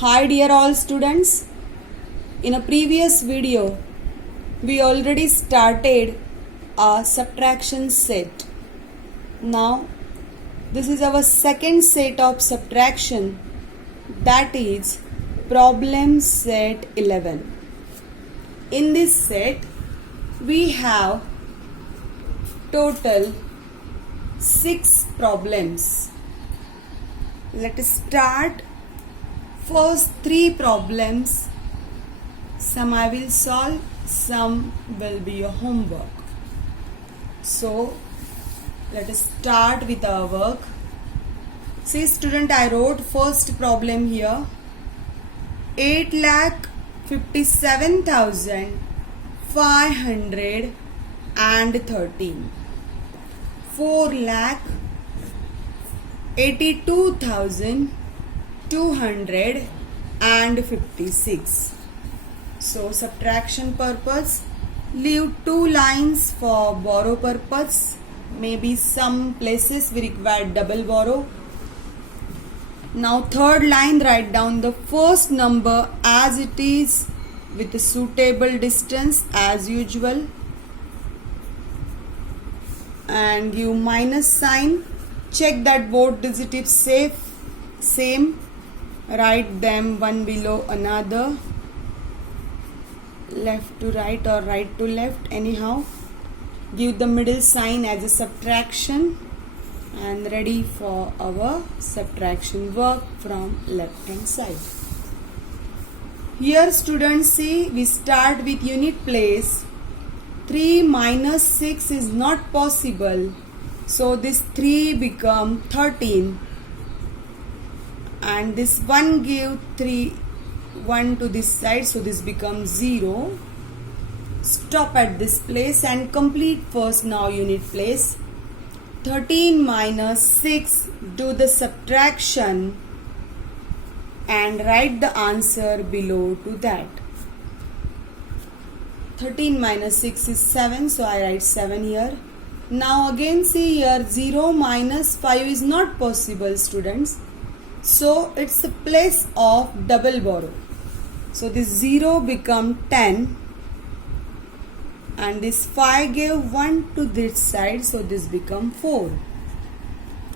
Hi dear all students. In a previous video, we already started a subtraction set. Now, this is our second set of subtraction, that is problem set 11. In this set, we have total 6 problems. Let us start. First 3 problems, some I will solve, some will be your homework. So let us start with our work. See student, I wrote first problem here. 8,57,513, 4,82,256. So subtraction purpose, leave 2 lines for borrow purpose. Maybe some places we require double borrow. Now third line, write down the first number as it is with a suitable distance as usual and give minus sign. Check that both digit is same. Write them one below another, left to right or right to left, anyhow. Give the middle sign as a subtraction and ready for our subtraction work from left hand side. Here students, see, we start with unit place. 3 minus 6 is not possible, so this 3 become 13 and this 1 give 1 to this side, so this becomes 0. Stop at this place and complete first now unit place. 13 minus 6, do the subtraction and write the answer below to that. 13 minus 6 is 7, so I write 7 here. Now again see here, 0 minus 5 is not possible students, so it's a place of double borrow. So this 0 become 10 and this 5 gave 1 to this side, so this become 4.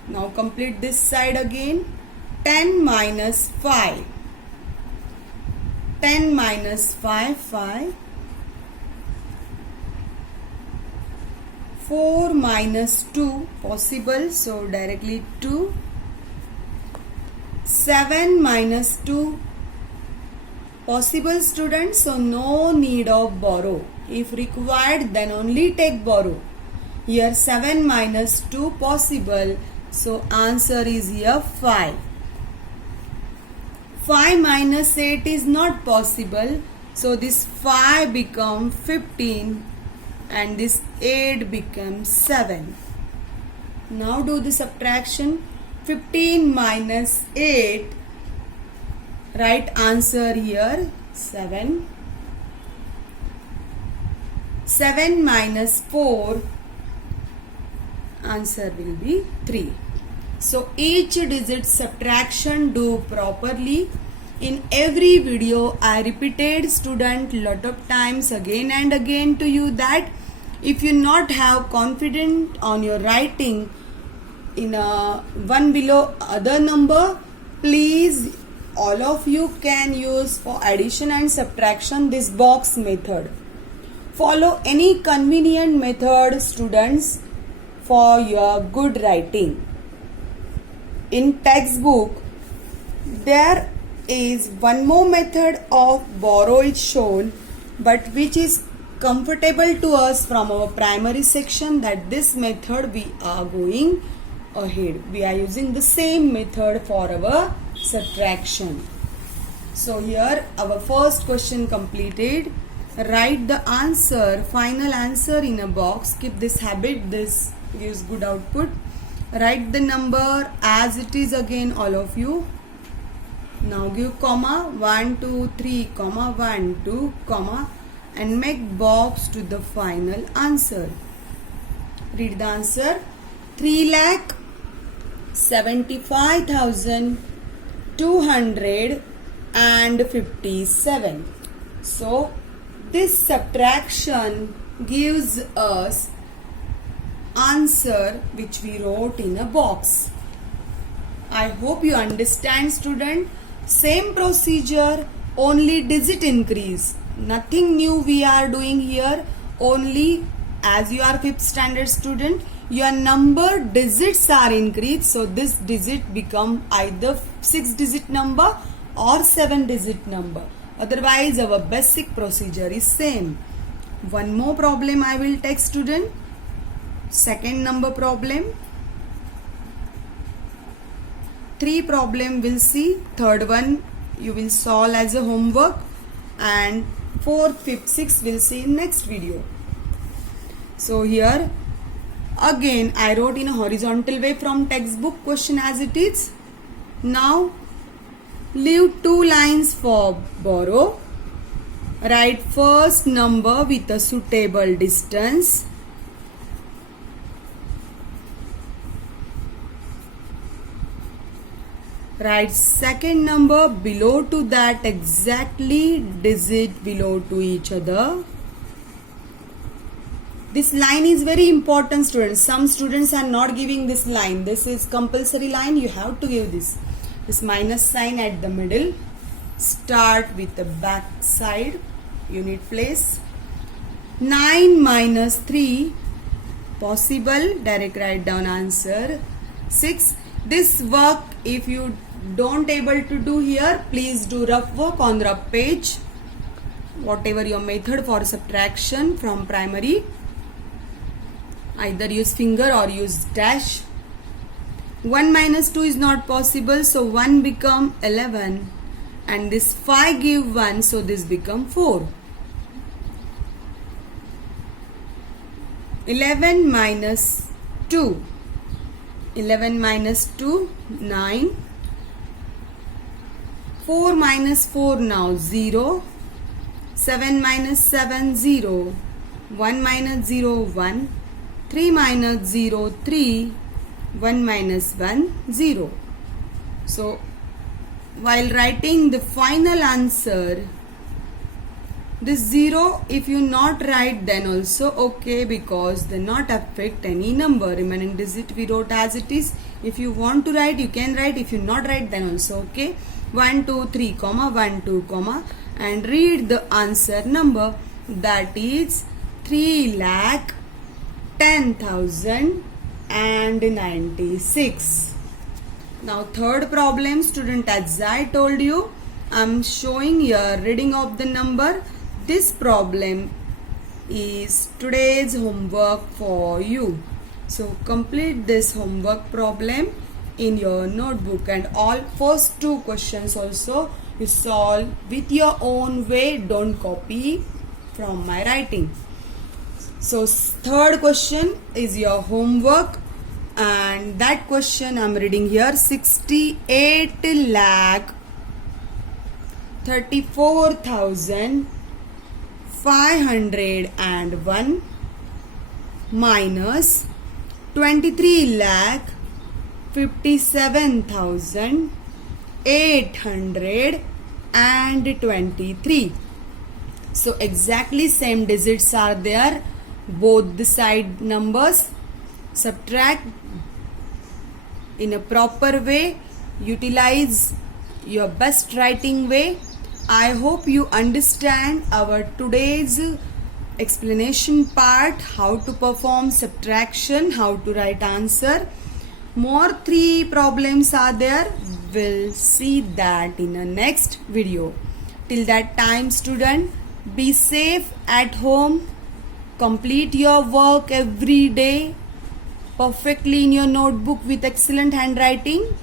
Now complete this side again. 10 minus 5. 10 minus 5, 5. 4 minus 2, possible, so directly 2. 7 minus 2, possible students, so no need of borrow. If required, then only take borrow. Here 7 minus 2 possible, so answer is here 5. 5 minus 8 is not possible, so this 5 become 15 and this 8 becomes 7. Now do the subtraction. 15 minus 8, right answer here 7. 7 minus 4, answer will be 3. So each digit subtraction do properly. In every video I repeated student lot of times again and again to you that if you not have confidence on your writing in a one below other number, please all of you can use for addition and subtraction this box method. Follow any convenient method students for your good writing. In textbook there is one more method of borrow is shown, but which is comfortable to us from our primary section, that this method we are going ahead. We are using the same method for our subtraction. So here our first question completed. Write the answer, final answer in a box. Keep this habit, this gives good output. Write the number as it is again all of you. Now give comma 1 2 3 comma 1 2 comma and make box to the final answer. Read the answer. 3,75,200 and 57. So this subtraction gives us answer which we wrote in a box. I hope you understand, student. Same procedure, only digit increase. Nothing new we are doing here. Only as you are 5th standard student, your number digits are increased. So this digit become either 6-digit number or 7-digit number. Otherwise our basic procedure is same. One more problem I will take, student. Second number problem. 3 problem will see. Third one you will solve as a homework, and 4th, 5th, 6th will see in next video. So here again I wrote in a horizontal way from textbook question as it is. Now leave 2 lines for borrow. Write first number with a suitable distance. Write second number below to that, exactly digit below to each other. This line is very important, students. Some students are not giving this line. This is compulsory line. You have to give this. This minus sign at the middle. Start with the back side. Unit place. 9 minus 3. Possible. Direct write down answer. 6. This work, if you don't able to do here, please do rough work on rough page. Whatever your method for subtraction from primary. Either use finger or use dash. 1 minus 2 is not possible, so 1 become 11, and this 5 give 1, so this become 4. 11 minus 2. 11 minus 2, 9. 4 minus 4 now, 0. 7 minus 7, 0. 1 minus 0, 1. 3 minus 0, 3. 1 minus 1, 0. So, while writing the final answer, this 0, if you not write then also okay, because they not affect any number. Remaining digit we wrote as it is. If you want to write, you can write. If you not write, then also okay. 1, 2, 3, comma, 1, 2, comma, and read the answer number, that is 3,10,096. Now third problem, student, as I told you, I am showing here reading of the number. This problem is today's homework for you. So complete this homework problem in your notebook, and all first 2 questions also you solve with your own way. Don't copy from my writing. So third question is your homework, and that question I'm reading here. 68,34,501 minus 23,57,823. So exactly same digits are there, both the side numbers. Subtract in a proper way. Utilize your best writing way. I hope you understand our today's explanation part, how to perform subtraction, how to write answer. More 3 problems are there. We'll see that in a next video. Till that time, student, be safe at home. Complete your work every day perfectly in your notebook with excellent handwriting.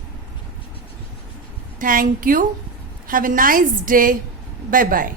Thank you. Have a nice day. Bye bye.